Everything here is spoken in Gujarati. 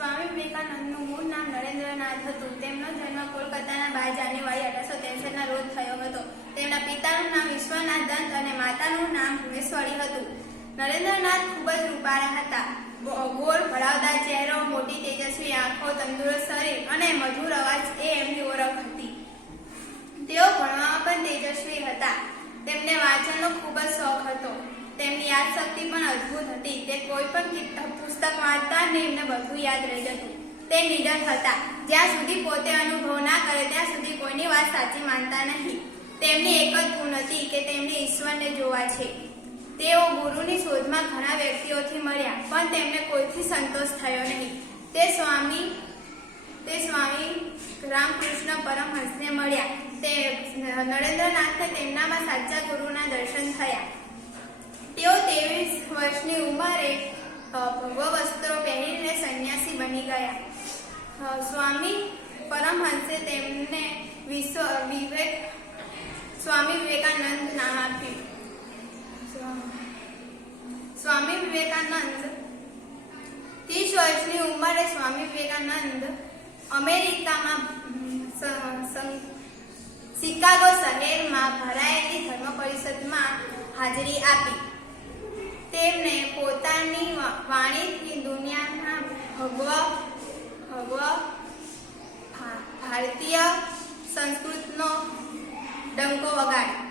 સ્વામી વિવેકાનંદનું મૂળ નામ નરેન્દ્રનાથ હતું. તેમનો જન્મ કોલકાતાના બાર જાન્યુઆરી અઢારસો ત્રેસઠના રોજ થયો હતો. તેમના પિતાનું નામ વિશ્વનાથ દંત અને માતાનું નામ ભુવેશ્વરી હતું. નરેન્દ્રનાથ ખૂબ જ રૂપાળા હતા. ગોળ ભરાવદાર ચહેરો, મોટી તેજસ્વી આંખો, તંદુરસ્ત શરીર અને મધુર અવાજ એ એમની ઓળખ હતી. તેઓ ભણવામાં પણ તેજસ્વી હતા. તેમને વાંચનનો ખૂબ જ શોખ હતો. તેમની યાદશક્તિ પણ અદ્ભુત હતી તે કોઈ પણ કિતાબ પુસ્તક વાંચતા એમને બધું યાદ રહી જતું. તે નિડર હતા. જ્યાં સુધી પોતે અનુભવ ના કરે, ત્યાં સુધી કોઈની વાત સાચી માનતા નહીં. તેમની એક જ ગુણ હતી કે તેમને ઈશ્વરને જોવા છે. તેઓ ગુરુની શોધમાં ઘણા વ્યક્તિઓથી મળ્યા, પણ તેમને કોઈથી સંતોષ થયો નહીં. તે સ્વામી તે સ્વામી રામકૃષ્ણ પરમહંસને મળ્યા. તે નરેન્દ્રનાથને તેમનામાં સાચા ગુરુના દર્શન થયા. તેઓ ત્રેવીસ વર્ષની ઉંમરે બની ગયા. સ્વામી પરમહંસે તેમને વિશ્વ, વિવેક, સ્વામી વિવેકાનંદ નામ આપ્યું. સ્વામી વિવેકાનંદ, ત્રીસ વર્ષની ઉંમરે સ્વામી વિવેકાનંદ અમેરિકામાં શિકાગો શહેરમાં ભરાયેલી ધર્મ પરિષદમાં હાજરી આપી. તેમને પોતાની વાણીથી ભારતીય સંસ્કૃતનો ડંકો વગાડ્યો